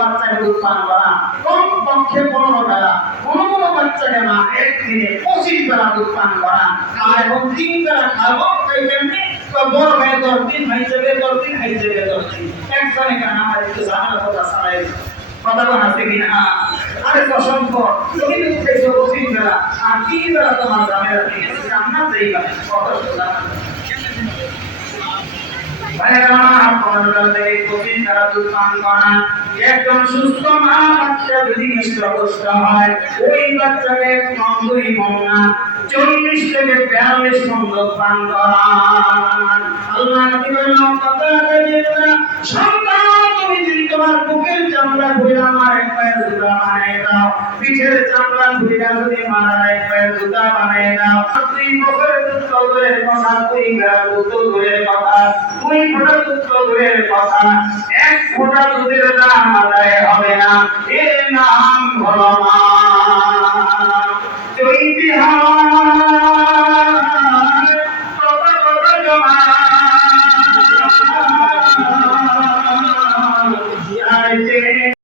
বাচ্চাকে দুধ পান করা কম পক্ষে 15 বেলা, কোনো বাচ্চাকে মা একদিনে 25 বেলা দুধ পান করা। আর এখন 3 বেলা খাবো তাই কেমনি তো বড় ভাই 10 দিন, ভাই যাবে 10 দিন, ভাই যাবে 10 দিন। একজনে কেন আমার একটু ঝামেলা কথা ছাড়াই কথা বলা আছে কিনা? আরে অসংখ্য তুমি কিন্তু খেয়েছো 25 বেলা আর 3 বেলা তোমার ঝামেলা ঠিক আছে, আমরা দেই না কথা শোনা একজন সুস্থ মা বাচ্চা যদি হৃষ্টপুষ্ট হয় ওই বাচ্চাকে কম 2 মণ না 40 থেকে 42 মণ পান করান। আল্লাহ নবী বললেন সন্তান তুমি যদি তোমার বুকের চামড়া খুলে আমার এক পায়ের জুতা বানিয়ে দাও, পিঠের চামড়া খুলে যদি মারার এক পায়ের জুতা বানিয়ে দাও, 2 বছরের দুধের কথা, 2 গ্রাম দুধের কথা, 2 ফোঁটা দুধের কথা, 1 ফোঁটা দুধের দাম আদায় হবে না। এর নাম হলো মা।